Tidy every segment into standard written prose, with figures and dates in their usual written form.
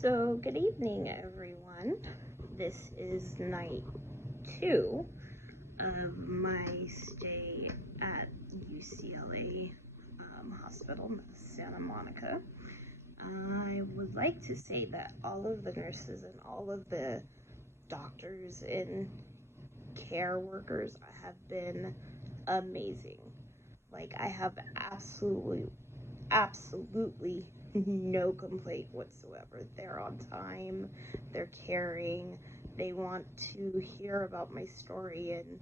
So, good evening, everyone. This is night 2 of my stay at UCLA Hospital, Santa Monica. I would like to say that all of the nurses and all of the doctors and care workers have been amazing. Like, I have absolutely no complaint whatsoever. They're on time, they're caring, they want to hear about my story, and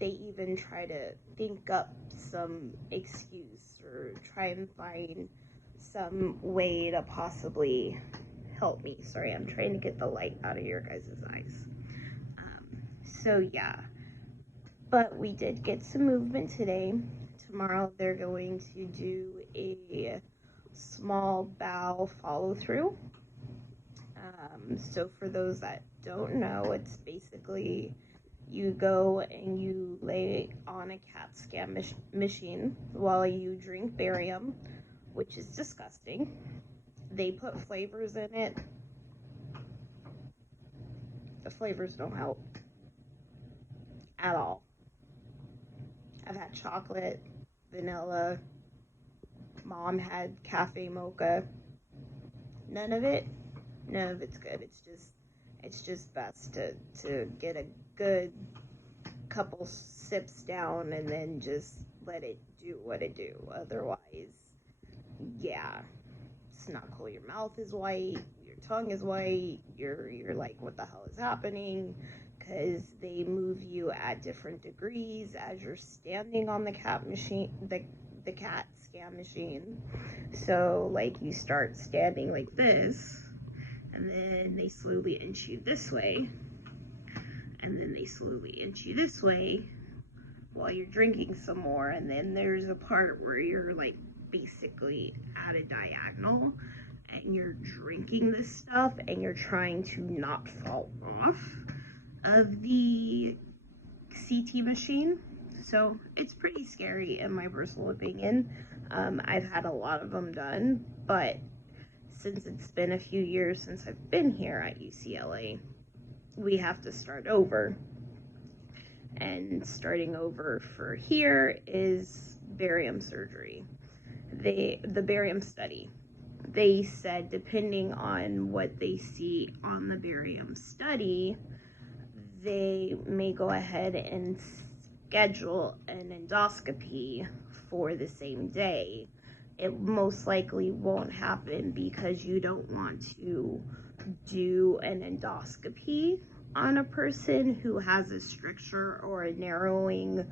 they even try to think up some excuse or try and find some way to possibly help me. Sorry, I'm trying to get the light out of your guys' eyes. Yeah, but we did get some movement today. Tomorrow they're going to do a small bow follow through. So for those that don't know, it's basically you go and you lay on a CAT scan machine while you drink barium, which is disgusting. They put flavors in it. The flavors don't help at all. I've had chocolate, vanilla. Mom had cafe mocha. None of it's good. It's just best to get a good couple sips down and then just let it do what it do. Otherwise, yeah, it's not cool. Your mouth is white, your tongue is white. You're like, what the hell is happening? Because they move you at different degrees as you're standing on the CAT scan machine. So like you start standing like this, and then they slowly inch you this way, and then they slowly inch you this way while you're drinking some more, and then there's a part where you're like basically at a diagonal and you're drinking this stuff and you're trying to not fall off of the CT machine. So it's pretty scary in my personal opinion. I've had a lot of them done, but since it's been a few years since I've been here at UCLA, we have to start over. And starting over for here is barium surgery. The barium study. They said depending on what they see on the barium study, they may go ahead and schedule an endoscopy for the same day. It most likely won't happen because you don't want to do an endoscopy on a person who has a stricture or a narrowing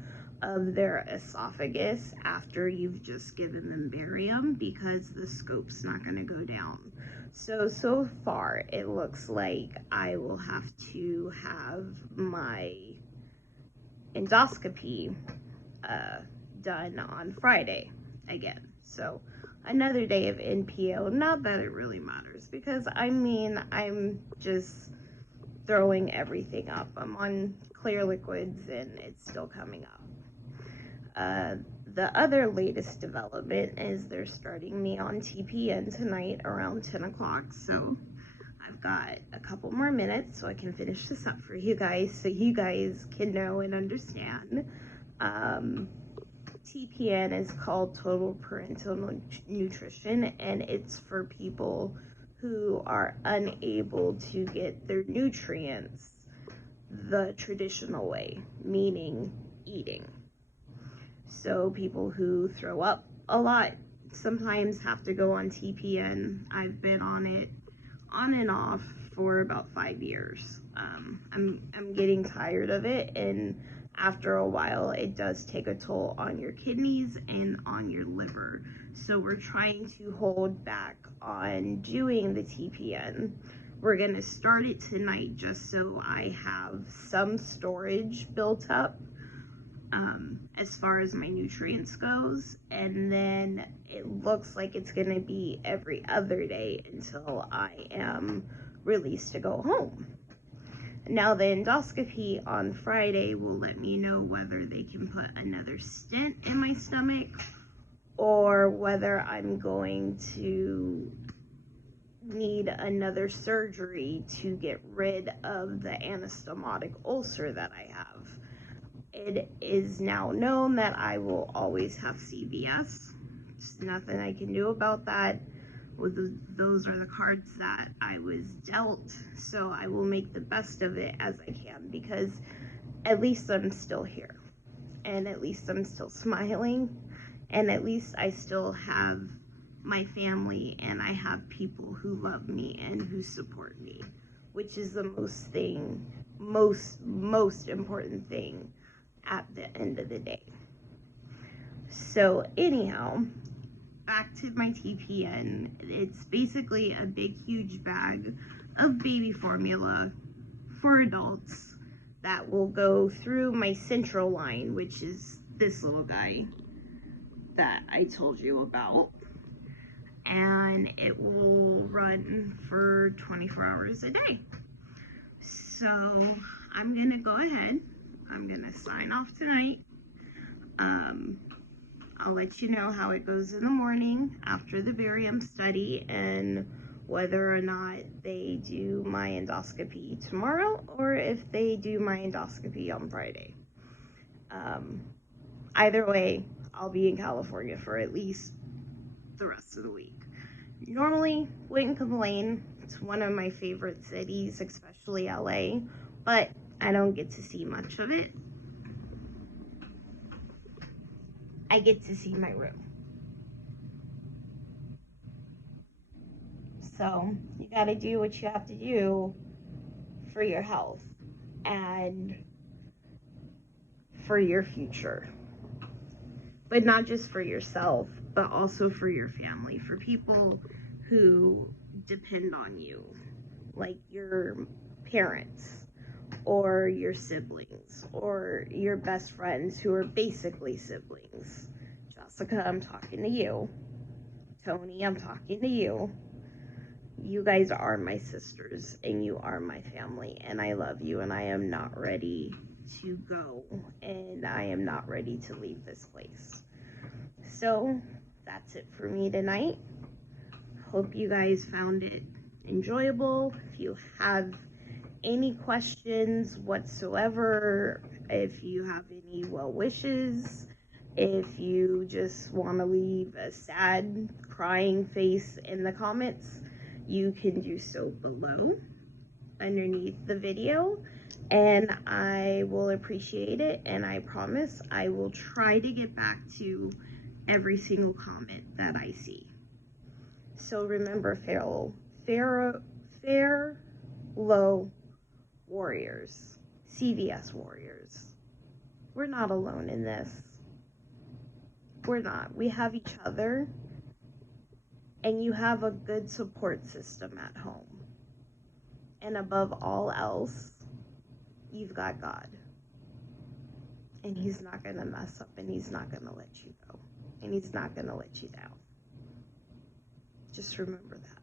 of their esophagus after you've just given them barium, because the scope's not going to go down. So far it looks like I will have to have my endoscopy done on Friday again. So another day of NPO. Not that it really matters, because I'm just throwing everything up. I'm on clear liquids and it's still coming up. The other latest development is they're starting me on TPN tonight around 10 o'clock. So I've got a couple more minutes so I can finish this up for you guys so you guys can know and understand. TPN is called Total Parental Nutrition, and it's for people who are unable to get their nutrients the traditional way, meaning eating. So people who throw up a lot sometimes have to go on TPN. I've been on it on and off for about 5 years. I'm getting tired of it, and after a while it does take a toll on your kidneys and on your liver. So we're trying to hold back on doing the TPN. We're gonna start it tonight just so I have some storage built up as far as my nutrients goes, and then it looks like it's gonna be every other day until I am released to go home. Now the endoscopy on Friday will let me know whether they can put another stent in my stomach or whether I'm going to need another surgery to get rid of the anastomotic ulcer that I have. It is now known that I will always have CVS. There's nothing I can do about that. Those are the cards that I was dealt, so I will make the best of it as I can, because at least I'm still here, and at least I'm still smiling, and at least I still have my family, and I have people who love me and who support me, which is the most important thing at the end of the day. So anyhow, back to my TPN. It's basically a big huge bag of baby formula for adults that will go through my central line, which is this little guy that I told you about, and it will run for 24 hours a day. So I'm gonna go ahead, I'm gonna sign off tonight. I'll let you know how it goes in the morning after the barium study, and whether or not they do my endoscopy tomorrow or if they do my endoscopy on Friday. Either way, I'll be in California for at least the rest of the week. Normally, wouldn't complain. It's one of my favorite cities, especially LA, but I don't get to see much of it. I get to see my room. So you got to do what you have to do for your health and for your future. But not just for yourself, but also for your family, for people who depend on you, like your parents or your siblings or your best friends who are basically siblings. Jessica, I'm talking to you. Tony, I'm talking to you. You guys are my sisters and you are my family, and I love you, and I am not ready to go, and I am not ready to leave this place. So that's it for me tonight. Hope you guys found it enjoyable. If you have any questions whatsoever, if you have any well wishes, if you just want to leave a sad crying face in the comments, you can do so below underneath the video, and I will appreciate it, and I promise I will try to get back to every single comment that I see. So remember, low warriors, CVS warriors, we're not alone in this. We're not. We have each other, and you have a good support system at home. And above all else, you've got God. And He's not going to mess up, and He's not going to let you go, and He's not going to let you down. Just remember that.